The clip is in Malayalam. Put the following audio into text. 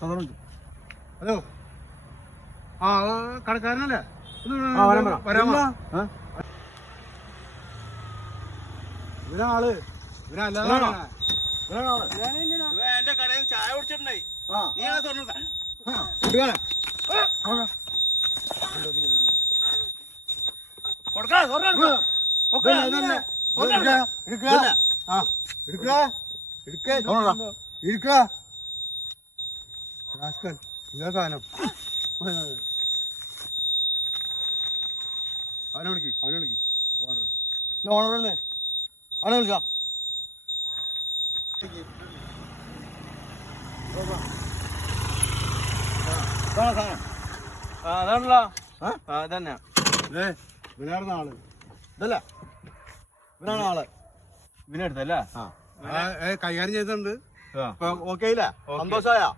ഹലോ ആ കടക്കാരനല്ലേ ഇവനാള് എന്റെ കടയിൽ ചായ കുടിച്ചിട്ടുണ്ടായി ഇതാ സാധനം അവനെ വിളിക്ക് ഓണറല്ലേ അവനെ വിളിക്കാം അതാണല്ലോ അതന്നെ ഇവനായിരുന്ന ആള് ഇതല്ല ഇവനാണ് ആള് ഇവനെടുത്തല്ലേ കൈകാര്യം ചെയ്തിട്ടുണ്ട് ഓക്കെ ഇല്ല സന്തോഷമായ